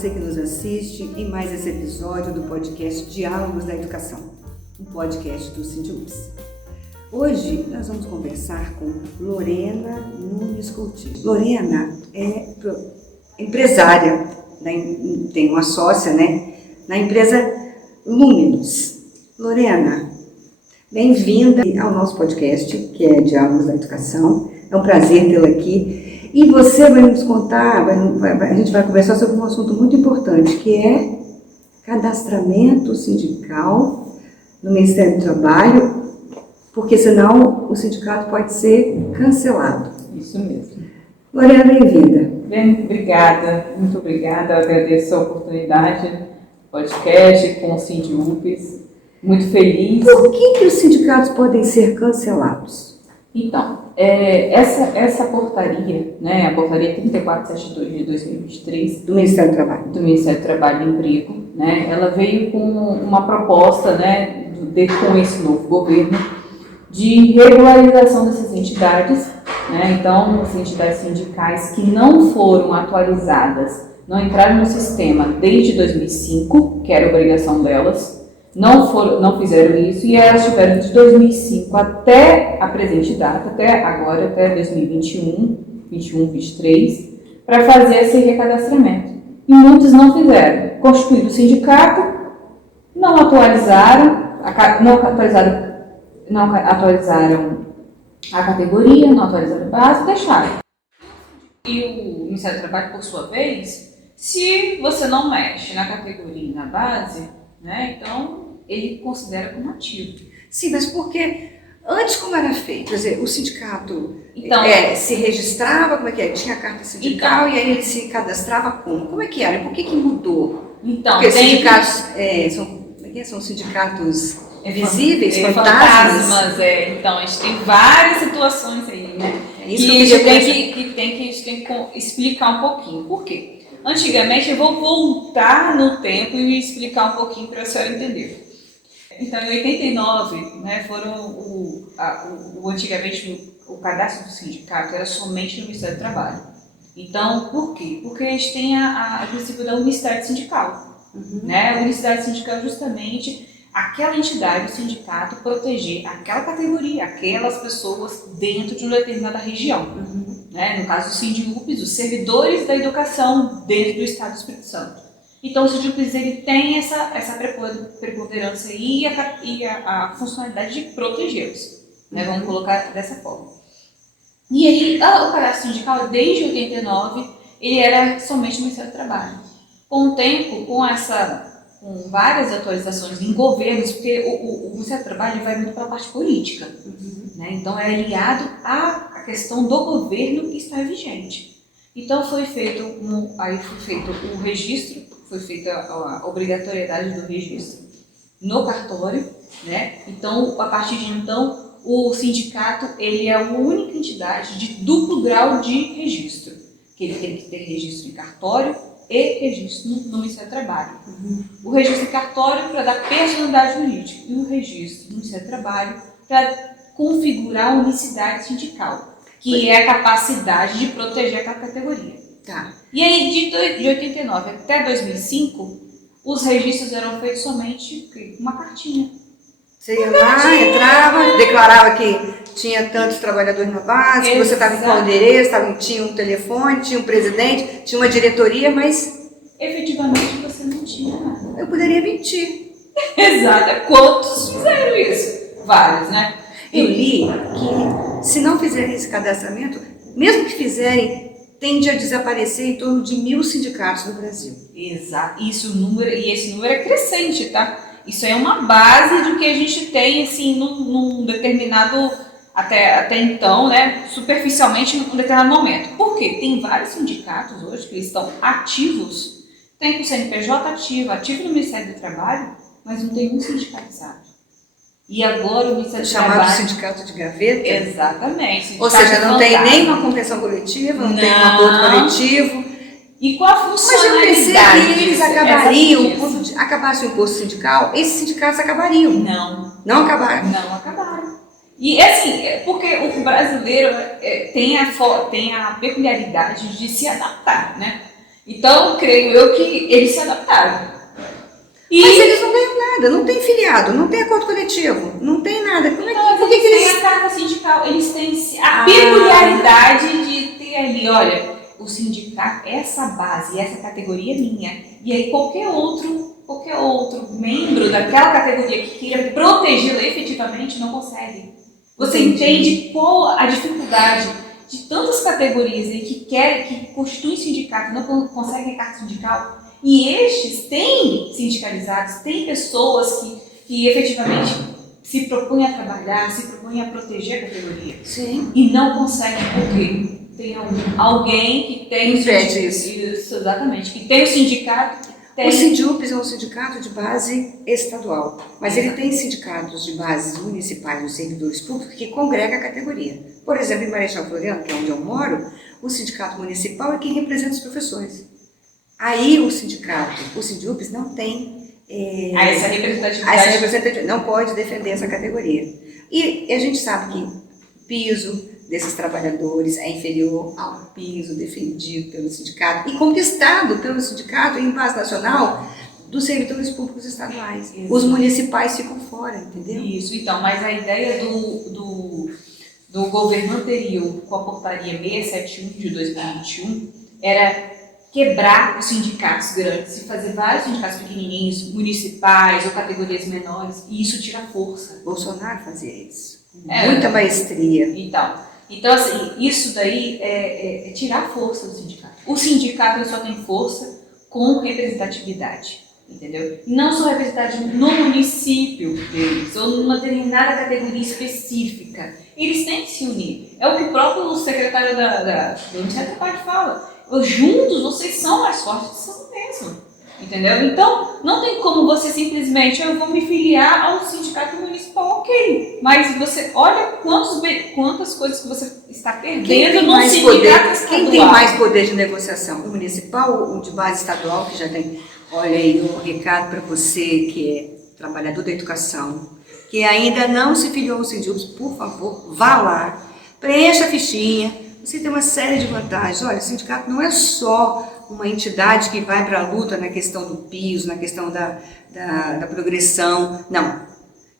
você que nos assiste em mais esse episódio do podcast Diálogos da Educação, um podcast do SINDIUPS. Hoje nós vamos conversar com Lorena Nunes Coutinho. Lorena é empresária, tem uma sócia, na empresa Luminus. Lorena, bem-vinda ao nosso podcast, que é Diálogos da Educação. É um prazer tê-la aqui. E você vai nos contar, a gente vai conversar sobre um assunto muito importante, que é cadastramento sindical no Ministério do Trabalho, porque senão o sindicato pode ser cancelado. Isso mesmo. Lorena, bem-vinda. Bem, obrigada, muito obrigada. Eu agradeço a oportunidade do podcast com o SINDIUPS. Muito feliz. Por que os sindicatos podem ser cancelados? Então, essa portaria, a portaria 3472 de 2023 do Ministério do Trabalho, do Trabalho e Emprego, ela veio com uma proposta, com esse novo governo, de regularização dessas entidades, Então, as entidades sindicais que não foram atualizadas, não entraram no sistema desde 2005, que era obrigação delas, não fizeram isso, e elas tiveram de 2005 até a presente data, até 2021, 23, para fazer esse recadastramento. E muitos não fizeram. Constituíram o sindicato, não atualizaram a categoria, não atualizaram a base, deixaram. E o Ministério do Trabalho, por sua vez, se você não mexe na categoria e na base, então ele considera como ativo. Sim, mas porque antes como era feito? Quer dizer, o sindicato se registrava, como é que é? Tinha a carta sindical e aí ele se cadastrava como? Como é que era? Por que mudou? Então, porque os sindicatos são sindicatos visíveis, fantasmas? Então a gente tem várias situações aí, É isso que a gente tem que explicar um pouquinho. Por quê? Antigamente, eu vou voltar no tempo e explicar um pouquinho para a senhora entender. Então, em 89, antigamente o cadastro do sindicato era somente no Ministério do Trabalho. Então, por quê? Porque a gente tem o princípio da unicidade sindical. A unicidade sindical é justamente aquela entidade, o sindicato, proteger aquela categoria, aquelas pessoas dentro de uma determinada região. No caso do SINDIUPS, os servidores da educação dentro do Estado do Espírito Santo. Então, o SINDIUPS ele tem essa preponderância e a funcionalidade de protegê-los. Vamos colocar dessa forma. E aí, o cadastro sindical, desde 89, ele era somente no Ministério do Trabalho. Com o tempo, com várias atualizações em governos, porque o Ministério do Trabalho vai muito para a parte política. Então, é aliado à questão do governo que está vigente. Então, foi feito o registro, foi feita a obrigatoriedade do registro no cartório. Então, a partir de então, o sindicato ele é a única entidade de duplo grau de registro, que ele tem que ter registro em cartório e registro no Ministério do Trabalho. O registro em cartório para dar personalidade jurídica e o registro no Ministério do Trabalho para configurar a unicidade sindical, que é a capacidade de proteger aquela categoria. Tá. E aí, de 89 até 2005, os registros eram feitos somente com uma cartinha. Você ia lá, entrava, declarava que tinha tantos trabalhadores na base, que você estava em qual endereço, tinha um telefone, tinha um presidente, tinha uma diretoria, mas efetivamente você não tinha nada. Eu poderia mentir. Exato. Quantos fizeram isso? Vários, Eu li que se não fizerem esse cadastramento, mesmo que fizerem, tende a desaparecer em torno de 1.000 sindicatos no Brasil. Exato. Esse número é crescente, tá? Isso é uma base do que a gente tem, assim, num determinado, até então, superficialmente, num determinado momento. Por quê? Tem vários sindicatos hoje que estão ativos, tem com o CNPJ ativo no Ministério do Trabalho, mas não tem um sindicatizado. E agora o Ministério do Trabalho... Chamado sindicato de gaveta? Exatamente. Ou seja, não tem nem uma convenção coletiva, não tem um acordo coletivo. E qual a funcionalidade? Mas eu pensei que eles acabariam, quando acabasse o imposto sindical, esses sindicatos acabariam. Não acabaram? Não acabaram. E assim, porque o brasileiro tem a peculiaridade de se adaptar, Então, creio eu que eles se adaptaram. Mas eles não ganham nada, não tem filiado, não tem acordo coletivo, não tem nada. Como é que, por que eles têm a carta sindical, eles têm a peculiaridade de ter ali, olha, o sindicato, essa base, essa categoria é minha. E aí qualquer outro membro daquela categoria que queira protegê-la efetivamente não consegue. Você entende qual a dificuldade de tantas categorias aí que constituem sindicato, não conseguem a carta sindical? E estes têm sindicalizados, têm pessoas que efetivamente se propõem a trabalhar, se propõem a proteger a categoria. Sim. E não conseguem porque tem alguém que tem isso, exatamente, que tem o sindicato. O SINDIUPS é um sindicato de base estadual, mas ele tem sindicatos de bases municipais dos servidores públicos que congrega a categoria. Por exemplo, em Marechal Floriano, que é onde eu moro, o sindicato municipal é quem representa os professores. Aí o SINDIUPS não tem essa representatividade, não pode defender essa categoria. E a gente sabe que o piso desses trabalhadores é inferior ao piso defendido pelo sindicato e conquistado pelo sindicato em base nacional dos servidores públicos estaduais. Exato. Os municipais ficam fora, entendeu? Isso, então, mas a ideia do governo anterior com a portaria 671 de 2021 era quebrar os sindicatos grandes e fazer vários sindicatos pequenininhos, municipais ou categorias menores, e isso tira força. Bolsonaro fazia isso. Muita maestria. Então, assim, isso daí é tirar força do sindicato. O sindicato só tem força com representatividade, entendeu? E não só representatividade no município deles, ou numa determinada categoria específica. Eles têm que se unir. É o que o próprio secretário do Ministério do Trabalho fala. Juntos, vocês são mais fortes, são mesmo. Entendeu? Então, não tem como você simplesmente, eu vou me filiar ao sindicato municipal, ok. Mas você olha quantas coisas que você está perdendo no sindicato estadual. Quem tem mais poder de negociação? O municipal ou o de base estadual, que já tem... Olha aí um recado para você que é trabalhador da educação, que ainda não se filiou ao SINDIUPS, por favor, vá lá, preencha a fichinha, você tem uma série de vantagens. Olha, o sindicato não é só uma entidade que vai para a luta na questão do piso, na questão da progressão. Não.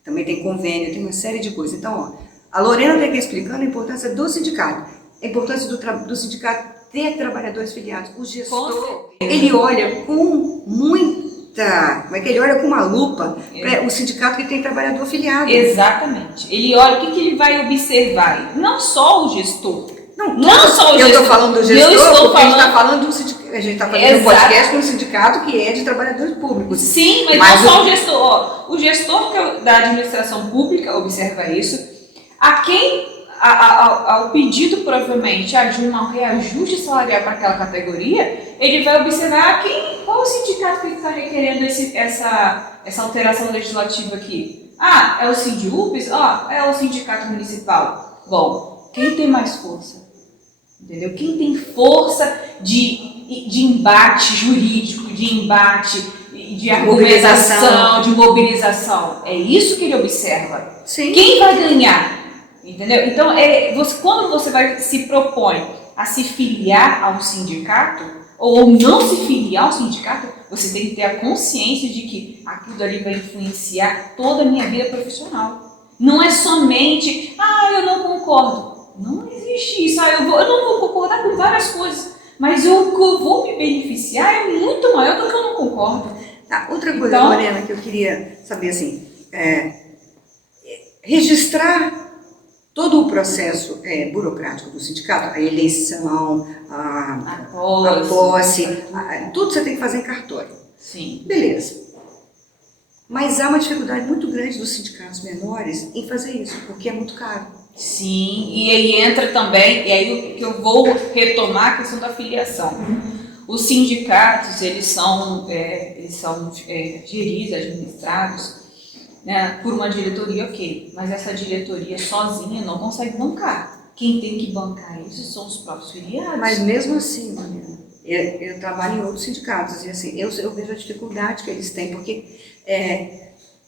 Também tem convênio, tem uma série de coisas. Então, a Lorena está aqui explicando a importância do sindicato, a importância do sindicato ter trabalhadores filiados. O gestor, ele olha com muita... Como é que ele olha com uma lupa para o sindicato que tem trabalhador filiado. Exatamente. Ele olha, o que ele vai observar? Não só o gestor. Não só o gestor. Eu estou falando do gestor, porque a gente está falando do sindicato. A gente está fazendo um podcast com um sindicato que é de trabalhadores públicos. Sim, mas não só o gestor. O gestor da administração pública observa isso. Ao pedido, provavelmente, de um reajuste salarial para aquela categoria, ele vai observar qual o sindicato que está requerendo essa alteração legislativa aqui. É o SINDIUPS? É o sindicato municipal. Bom, quem tem mais força? Entendeu? Quem tem força de embate jurídico, de embate, de argumentação, de mobilização? É isso que ele observa. Sim. Quem vai ganhar? Entendeu? Então, quando você se propõe a se filiar a um sindicato, ou não se filiar ao sindicato, você tem que ter a consciência de que aquilo ali vai influenciar toda a minha vida profissional. Não é somente, eu não concordo. Não existe isso. Eu não vou concordar com várias coisas, mas o que eu vou me beneficiar é muito maior do que eu não concordo. Outra coisa, Lorena, que eu queria saber, assim, registrar todo o processo burocrático do sindicato, a eleição, a posse, tudo você tem que fazer em cartório. Sim. Beleza. Mas há uma dificuldade muito grande dos sindicatos menores em fazer isso, porque é muito caro. Sim, e aí entra também, e aí que eu vou retomar a questão da filiação. Os sindicatos, eles são geridos, administrados, né, por uma diretoria, ok, mas essa diretoria sozinha não consegue bancar. Quem tem que bancar isso são os próprios filiados. Mas mesmo assim, Mariana, eu trabalho em outros sindicatos e assim, eu vejo a dificuldade que eles têm, porque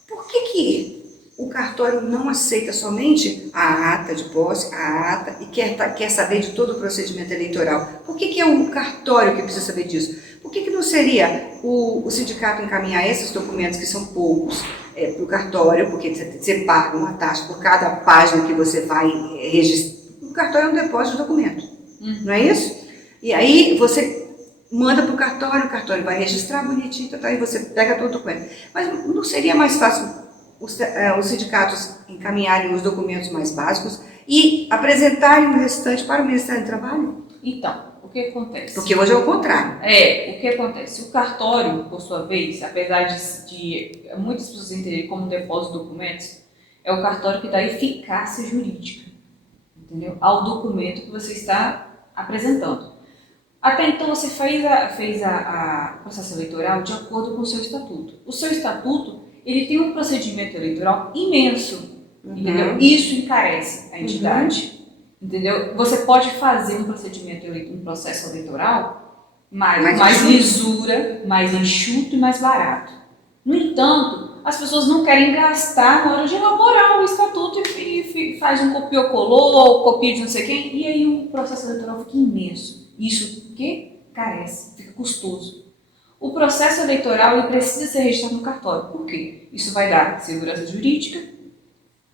por que o cartório não aceita somente a ata de posse, a ata, e quer saber de todo o procedimento eleitoral? Por que é o cartório que precisa saber disso? Por que não seria o sindicato encaminhar esses documentos, que são poucos, para o cartório, porque você paga uma taxa por cada página que você vai registrar? O cartório é um depósito de documento, não é isso? E aí você manda para o cartório vai registrar bonitinho, e você pega todo o documento. Mas não seria mais fácil os sindicatos encaminharem os documentos mais básicos e apresentarem o restante para o Ministério do Trabalho? Então, o que acontece? Porque hoje é o contrário. O que acontece? O cartório, por sua vez, apesar de muitas pessoas entenderem como depósito de documentos, é o cartório que dá eficácia jurídica, entendeu? Ao documento que você está apresentando. Até então você fez a processo eleitoral de acordo com o seu estatuto. O seu estatuto, ele tem um procedimento eleitoral imenso, entendeu? Isso encarece a entidade, entendeu? Você pode fazer um processo eleitoral mais lisura, mais enxuto e mais barato. No entanto, as pessoas não querem gastar na hora de elaborar o estatuto e faz um copiou-colou, copia de não sei quem, e aí o processo eleitoral fica imenso. Isso que carece, fica custoso. O processo eleitoral ele precisa ser registrado no cartório. Por quê? Isso vai dar segurança jurídica,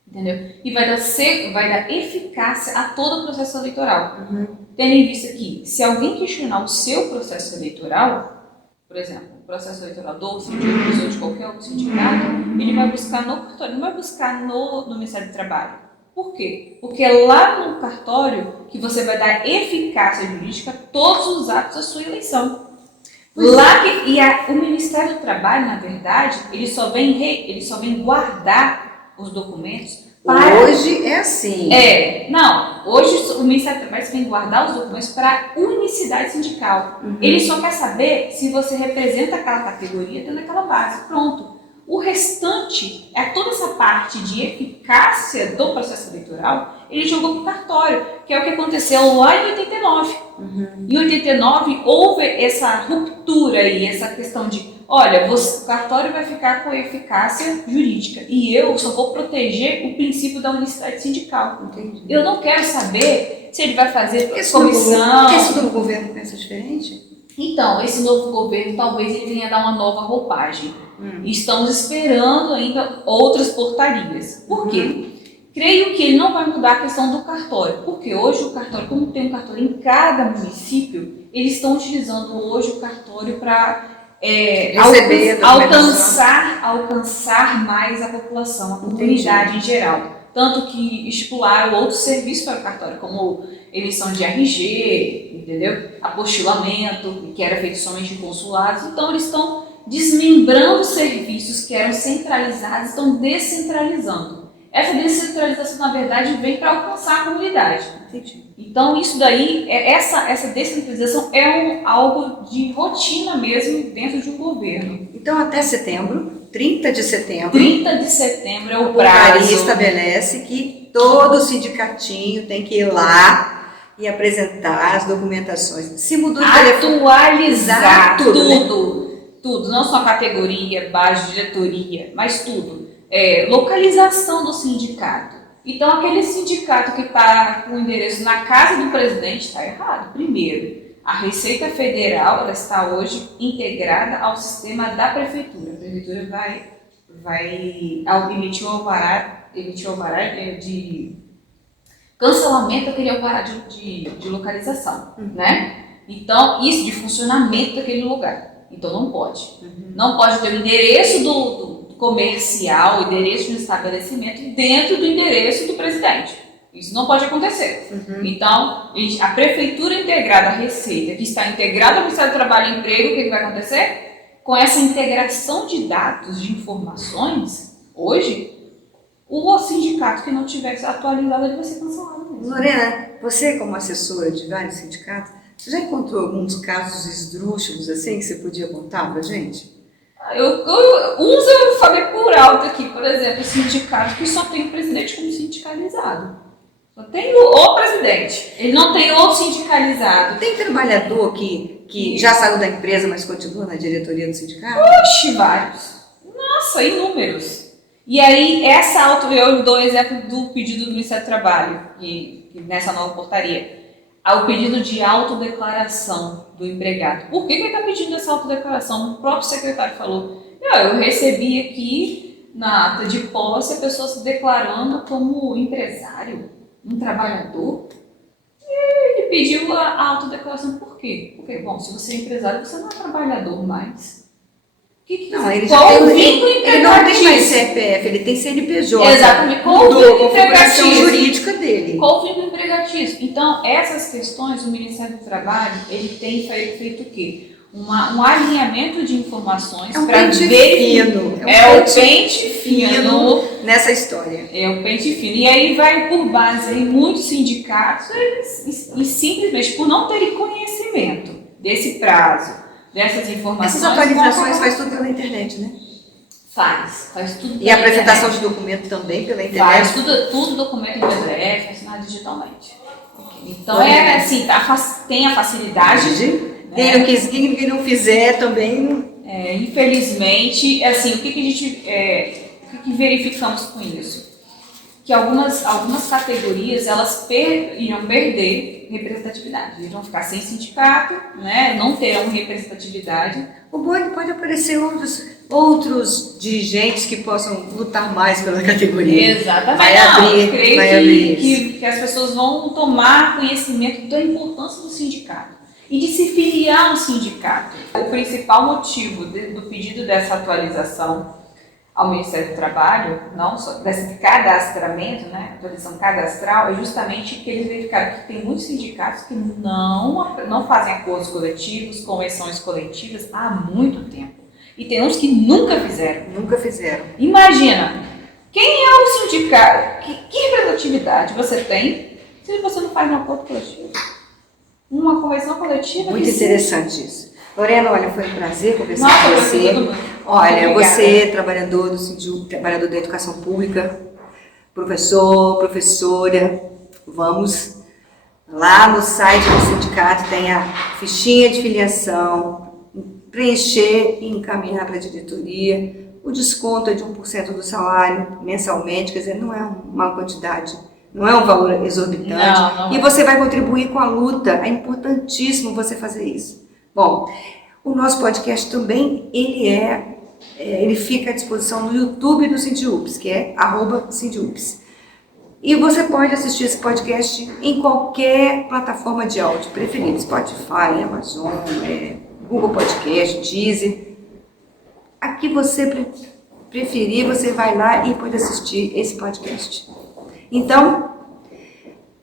entendeu? E vai dar eficácia a todo o processo eleitoral. Tendo em vista que, se alguém questionar o seu processo eleitoral, por exemplo, o processo eleitoral do sindicato ou de qualquer outro sindicato, ele vai buscar no cartório, não vai buscar no Ministério do Trabalho. Por quê? Porque é lá no cartório que você vai dar eficácia jurídica a todos os atos da sua eleição. O Ministério do Trabalho, na verdade, ele só vem guardar os documentos para... Hoje é assim. Hoje o Ministério do Trabalho vem guardar os documentos para a unicidade sindical. Ele só quer saber se você representa aquela categoria dentro daquela base. Pronto. O restante, toda essa parte de eficácia do processo eleitoral, ele jogou para o cartório, que é o que aconteceu lá em 89. Em 89 houve essa ruptura aí, essa questão de, olha, o cartório vai ficar com eficácia jurídica e eu só vou proteger o princípio da unicidade sindical. Entendi. Eu não quero saber se ele vai fazer comissão. Esse novo governo pensa diferente? Então, esse novo governo talvez ele venha dar uma nova roupagem. Estamos esperando ainda outras portarias. Por quê? Creio que ele não vai mudar a questão do cartório, porque hoje o cartório, como tem um cartório em cada município, eles estão utilizando hoje o cartório para alcançar mais a população, a comunidade em geral. Tanto que estipularam outros serviços para o cartório, como emissão de RG, entendeu? Apostilamento, que era feito somente em consulados. Então, eles estão desmembrando serviços que eram centralizados, estão descentralizando. Essa descentralização, na verdade, vem para alcançar a comunidade. Então, isso daí, essa descentralização é algo de rotina mesmo dentro de um governo. Então, até setembro, 30 de setembro... 30 de setembro é o prazo. A portaria estabelece que todo sindicatinho tem que ir lá e apresentar as documentações. Se mudou de telefone... Atualizar tudo, não só categoria, base, diretoria, mas tudo. Localização do sindicato. Então, aquele sindicato que está com o endereço na casa do presidente está errado. Primeiro, a Receita Federal ela está hoje integrada ao sistema da Prefeitura. A Prefeitura vai emitir o alvará de cancelamento daquele alvará de localização, né? Então, isso de funcionamento daquele lugar. Então, não pode. Não pode ter o endereço do comercial, o endereço do estabelecimento dentro do endereço do presidente. Isso não pode acontecer. Então, a prefeitura integrada à Receita, que está integrada ao Ministério do Trabalho e Emprego, o que vai acontecer? Com essa integração de dados, de informações, hoje, o sindicato que não tiver atualizado, ele vai ser cancelado mesmo. Lorena, você como assessora de vários sindicatos, você já encontrou alguns casos esdrúxulos assim que você podia contar pra gente? Uns eu falei por alto aqui, por exemplo, o sindicato que só tem o presidente como sindicalizado. Só tem o presidente, ele não tem outro sindicalizado. Tem trabalhador que já saiu da empresa, mas continua na diretoria do sindicato? Oxe, vários. Nossa, inúmeros. E aí, eu dou o exemplo do pedido do Ministério do Trabalho, que nessa nova portaria. O pedido de autodeclaração do empregado. Por que ele está pedindo essa autodeclaração? O próprio secretário falou, eu recebi aqui na ata de posse a pessoa se declarando como empresário, um trabalhador. E ele pediu a autodeclaração. Por quê? Porque, bom, se você é empresário, você não é trabalhador mais. Ele não tem mais CPF, ele tem CNPJ. Exatamente. Qual o vínculo empregatício jurídica dele? Qual o vínculo empregatício? Então, essas questões, o Ministério do Trabalho, ele tem feito o quê? Um alinhamento de informações para verificar. É o pente fino nessa história. É o pente fino. E aí vai por base em muitos sindicatos e simplesmente por não terem conhecimento desse prazo, dessas informações. Essas atualizações faz tudo pela internet, né? Faz tudo pela internet. E a apresentação de documento também pela internet? Faz tudo documento em PDF, assinado digitalmente. Então tem a facilidade de... Quem não fizer também... infelizmente, assim, o que verificamos com isso? Que algumas categorias, elas iriam perder representatividade. Eles vão ficar sem sindicato, né? Não terão representatividade. O bom é que pode aparecer outros dirigentes que possam lutar mais pela categoria. Exatamente. Eu creio que as pessoas vão tomar conhecimento da importância do sindicato e de se filiar a um sindicato. O principal motivo do pedido dessa atualização ao Ministério do Trabalho, não só desse cadastramento, né, atualização cadastral, é justamente que eles verificaram que tem muitos sindicatos que não fazem acordos coletivos, convenções coletivas há muito tempo. E tem uns que nunca fizeram. Imagina, quem é o sindicato? Que representatividade você tem se você não faz um acordo coletivo? Uma convenção coletiva? Muito interessante isso. Lorena, olha, foi um prazer conversar com você. Obrigada. Você, trabalhador do SINDIUPS, trabalhador da educação pública, professor, professora, vamos lá no site do sindicato, tem a fichinha de filiação, preencher e encaminhar para a diretoria. O desconto é de 1% do salário mensalmente, quer dizer, não é uma quantidade, não é um valor exorbitante. Não. E você vai contribuir com a luta, é importantíssimo você fazer isso. Bom, o nosso podcast também, ele fica à disposição no YouTube do SINDIUPS, que é @SINDIUPS. E você pode assistir esse podcast em qualquer plataforma de áudio preferida, Spotify, Amazon, Google Podcast, Deezer. A que você preferir, você vai lá e pode assistir esse podcast. Então,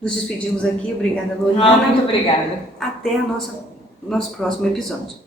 nos despedimos aqui. Obrigada, Lorena. Muito obrigada. Até nosso próximo episódio.